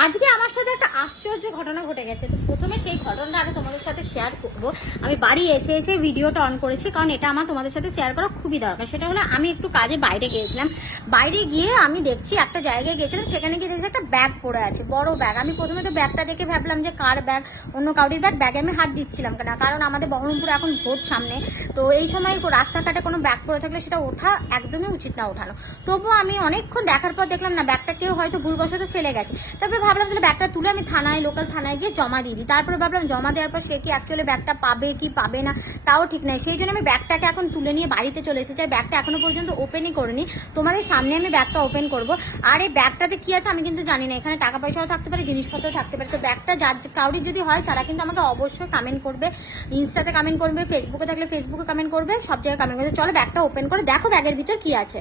আজকে আমার সাথে একটা আশ্চর্য ঘটনা ঘটে গেছে। তো প্রথমে সেই ঘটনাটা আগে তোমাদের সাথে শেয়ার করবো। আমি বাড়ি এসে এসে ভিডিওটা অন করেছি, কারণ এটা আমার তোমাদের সাথে শেয়ার করা খুবই দরকার। সেটা হলো আমি একটু কাজে বাইরে গিয়েছিলাম। বাইরে গিয়ে আমি দেখছি একটা জায়গায় গেছিলাম, সেখানে গিয়ে দেখছি একটা ব্যাগ পড়ে আছে, বড় ব্যাগ। আমি প্রথমে তো ব্যাগটা দেখে ভাবলাম যে কার ব্যাগ, অন্য কাউরির ব্যাগ। ব্যাগে আমি হাত দিচ্ছিলাম না, কারণ আমাদের বহরমপুরে এখন ভোট সামনে। তো এই সময় রাস্তাঘাটে কোনো ব্যাগ পড়ে থাকলে সেটা ওঠা একদমই উচিত না, ওঠানো। তবুও আমি অনেকক্ষণ দেখার পর দেখলাম না, ব্যাগটা কেউ হয়তো ভুলবশত ফেলে গেছে। তারপরে ভাবলাম তাহলে ব্যাগটা তুলে আমি লোকাল থানায় গিয়ে জমা দিয়ে দিই। তারপরে ভাবলাম জমা দেওয়ার পর সে কি অ্যাকচুয়ালি ব্যাগটা পাবে কি পাবে না তাও ঠিক নাই। সেই জন্য আমি ব্যাগটাকে এখন তুলে নিয়ে বাড়িতে চলে এসেছি। আর ব্যাগটা এখনো পর্যন্ত ওপেনই করিনি। তোমাদের সামনে আমি ব্যাগটা ওপেন করবো। আর এই ব্যাগটাতে কি আছে আমি কিন্তু জানি না। এখানে টাকা পয়সাও থাকতে পারে, জিনিসপত্র থাকতে পারে। তো ব্যাগটা যার কাউরির যদি হয় তারা কিন্তু আমাকে অবশ্যই কমেন্ট করবে, ইনস্টাতে কমেন্ট করবে, ফেসবুকে থাকলে ফেসবুকে কমেন্ট করবে, সব জায়গায় কমেন্ট করবে। চলো ব্যাগটা ওপেন করে দেখো ব্যাগের ভিতর কি আছে।